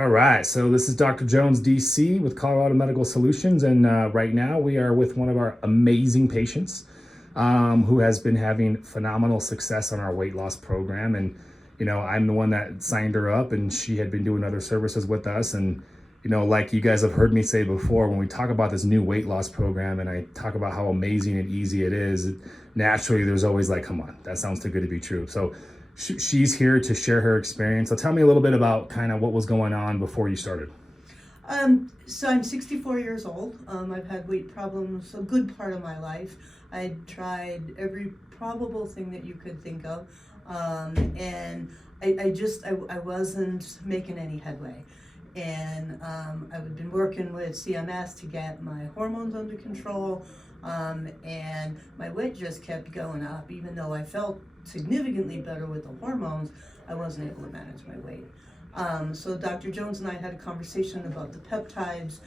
All right, so this is Dr. Jones, DC, with Colorado Medical Solutions, and right now we are with one of our amazing patients who has been having phenomenal success on our weight loss program. And I'm the one that signed her up, and she had been doing other services with us. And like you guys have heard me say before, when we talk about this new weight loss program, and I talk about how amazing and easy it is, naturally there's always like, come on, that sounds too good to be true. So she's here to share her experience. So tell me a little bit about kind of what was going on before you started. So I'm 64 years old. I've had weight problems a good part of my life. I tried every probable thing that you could think of, and I wasn't making any headway. And I've been working with CMS to get my hormones under control, and my weight just kept going up. Even though I felt significantly better with the hormones, I wasn't able to manage my weight. So Dr. Jones and I had a conversation about the peptides,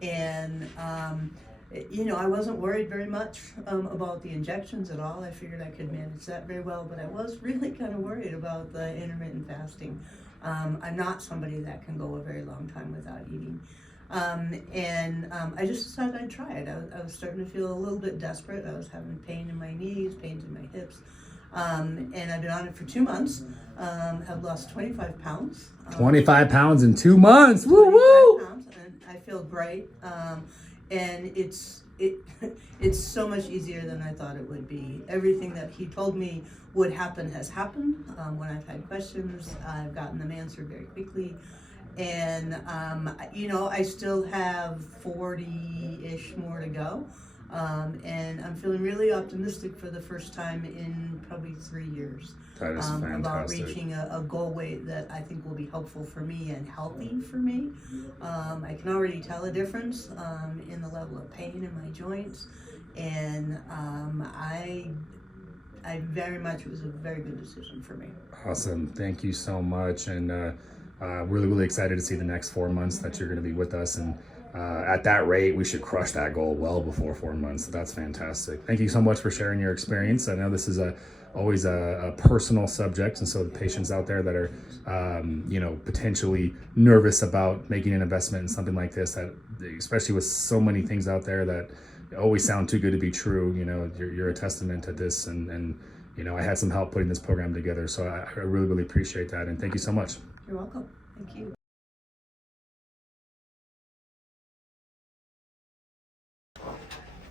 and I wasn't worried very much about the injections at all. I figured I could manage that very well, but I was really kind of worried about the intermittent fasting. I'm not somebody that can go a very long time without eating. I just decided I'd try it. I was starting to feel a little bit desperate. I was having pain in my knees, pains in my hips. And I've been on it for 2 months. I've lost 25 pounds. 25 pounds in 2 months. Woo woo! Pounds, and I feel great. And it's so much easier than I thought it would be. Everything that he told me would happen has happened. When I've had questions, I've gotten them answered very quickly. And I still have 40-ish more to go. And I'm feeling really optimistic for the first time in probably 3 years. That is fantastic. About reaching a goal weight that I think will be helpful for me and healthy for me. I can already tell a difference in the level of pain in my joints, and I very much, it was a very good decision for me. Awesome. Thank you so much. And really, really excited to see the next 4 months that you're going to be with us. And at that rate, we should crush that goal well before 4 months. So that's fantastic. Thank you so much for sharing your experience. I know this is always a personal subject. And so the patients out there that are, potentially nervous about making an investment in something like this, that especially with so many things out there that always sound too good to be true, you're a testament to this. And I had some help putting this program together. So I really, really appreciate that. And thank you so much. You're welcome. Thank you.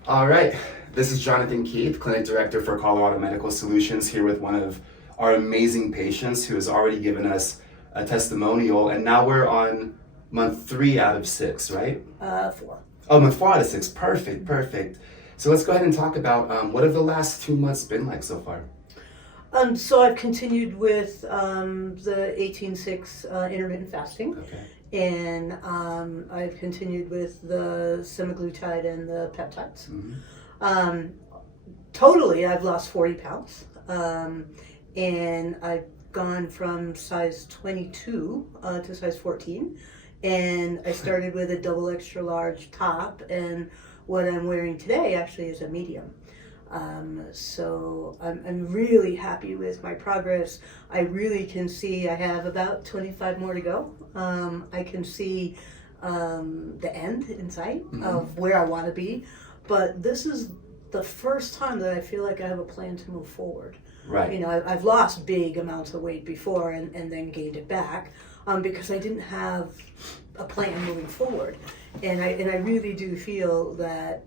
All right, this is Jonathan Keith, Clinic Director for Colorado Medical Solutions, here with one of our amazing patients who has already given us a testimonial, and now we're on month 3 out of 6, right? 4. Oh, month 4 out of 6, perfect. So let's go ahead and talk about what have the last 2 months been like so far? So I've continued with the 18-6 intermittent fasting. Okay. And I've continued with the semaglutide and the peptides. Mm-hmm. Totally, I've lost 40 pounds. And I've gone from size 22 to size 14. And I started with a double extra large top, and what I'm wearing today actually is a medium. So I'm really happy with my progress. I really can see I have about 25 more to go. I can see the end in sight of where I want to be, but this is the first time that I feel like I have a plan to move forward. Right. I've lost big amounts of weight before and then gained it back because I didn't have a plan moving forward. And I really do feel that,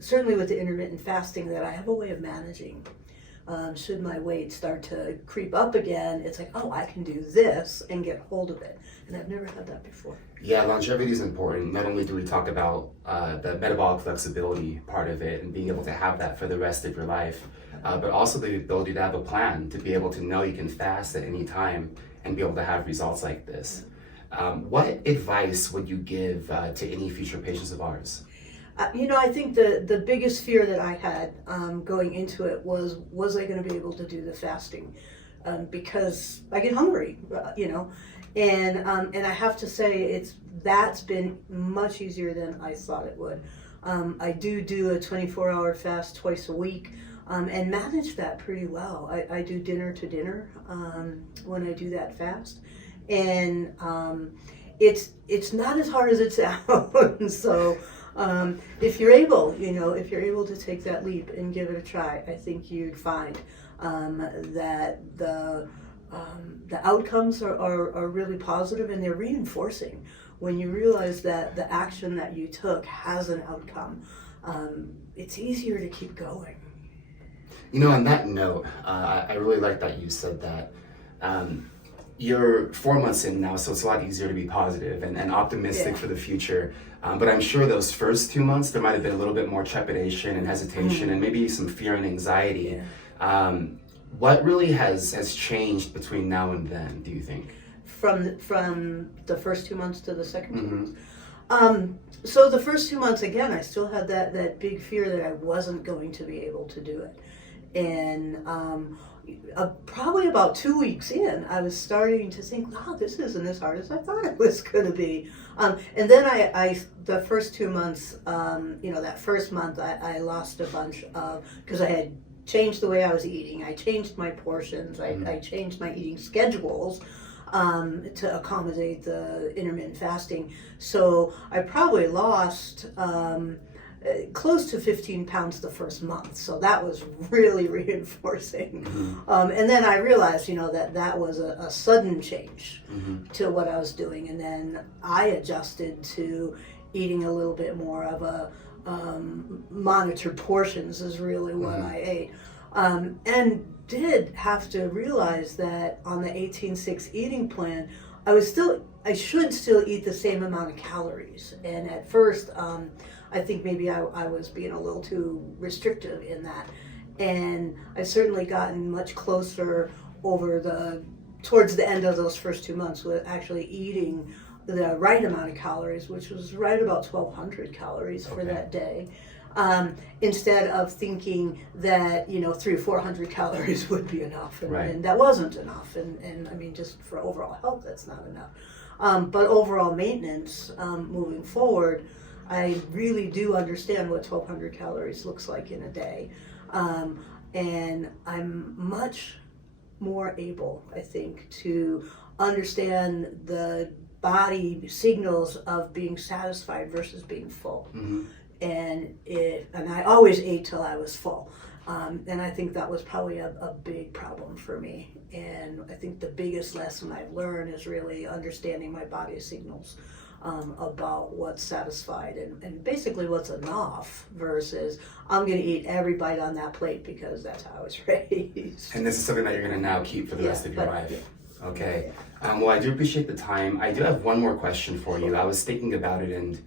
certainly with the intermittent fasting, that I have a way of managing. Should my weight start to creep up again, it's like, oh, I can do this and get hold of it. And I've never had that before. Yeah, longevity is important. Not only do we talk about the metabolic flexibility part of it and being able to have that for the rest of your life, but also the ability to have a plan, to be able to know you can fast at any time and be able to have results like this. What advice would you give to any future patients of ours? I think the biggest fear that I had going into it was I going to be able to do the fasting? Because I get hungry, and I have to say that's been much easier than I thought it would. I do a 24-hour fast twice a week. And manage that pretty well. I do dinner to dinner when I do that fast. And it's not as hard as it sounds. So if you're able, if you're able to take that leap and give it a try, I think you'd find that the outcomes are really positive, and they're reinforcing. When you realize that the action that you took has an outcome, it's easier to keep going. On that note, I really like that you said that. You're 4 months in now, so it's a lot easier to be positive and optimistic for the future. But I'm sure those first 2 months, there might have been a little bit more trepidation and hesitation and maybe some fear and anxiety. What really has changed between now and then, do you think? From the first 2 months to the second 2 months? So the first 2 months, again, I still had that big fear that I wasn't going to be able to do it. And probably about 2 weeks in, I was starting to think, wow, this isn't as hard as I thought it was going to be. And then the first 2 months, that first month, I lost a bunch of, because I had changed the way I was eating. I changed my portions. I changed my eating schedules to accommodate the intermittent fasting. So I probably lost close to 15 pounds the first month. So that was really reinforcing. And then I realized, that was a sudden change to what I was doing. And then I adjusted to eating a little bit more of a monitored portions is really what I ate. And did have to realize that on the 18-6 eating plan, I should still eat the same amount of calories. And at first, I think maybe I was being a little too restrictive in that. And I've certainly gotten much closer towards the end of those first 2 months with actually eating the right amount of calories, which was right about 1,200 calories for that day. Instead of thinking that 300 or 400 calories would be enough, and that wasn't enough, and I mean, just for overall health, that's not enough. But overall maintenance, moving forward, I really do understand what 1,200 calories looks like in a day, and I'm much more able, I think, to understand the body signals of being satisfied versus being full. And I always ate till I was full. And I think that was probably a big problem for me. And I think the biggest lesson I've learned is really understanding my body's signals about what's satisfied and basically what's enough versus I'm going to eat every bite on that plate because that's how I was raised. And this is something that you're going to now keep for the rest of your life. Okay. Well, I do appreciate the time. I do have one more question for you. I was thinking about it, and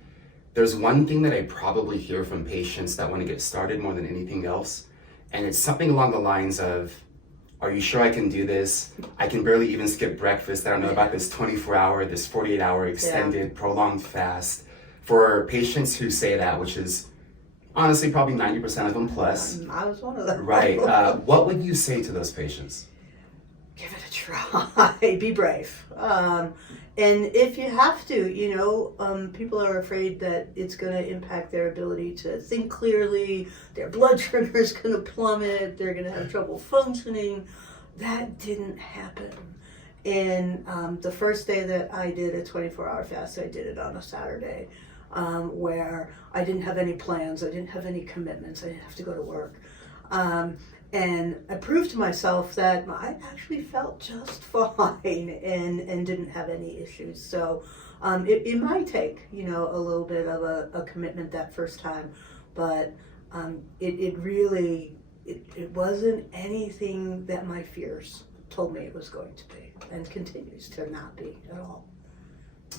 there's one thing that I probably hear from patients that want to get started more than anything else, and it's something along the lines of, are you sure I can do this? I can barely even skip breakfast. I don't know about this 24-hour, this 48-hour extended, prolonged fast. For patients who say that, which is honestly probably 90% of them plus. I was one of them. Right. What would you say to those patients? Give it a try. Be brave. And if you have to, people are afraid that it's going to impact their ability to think clearly, their blood sugar is going to plummet, they're going to have trouble functioning. That didn't happen. And the first day that I did a 24-hour fast, I did it on a Saturday, where I didn't have any plans, I didn't have any commitments, I didn't have to go to work. And I proved to myself that I actually felt just fine and didn't have any issues. So it might take, a little bit of a commitment that first time, but it really wasn't anything that my fears told me it was going to be, and continues to not be at all.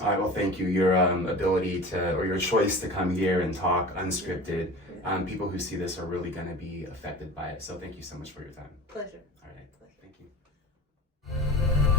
All right, well, thank you. Your ability or your choice to come here and talk unscripted, people who see this are really going to be affected by it. So thank you so much for your time. Pleasure. All right, thank you.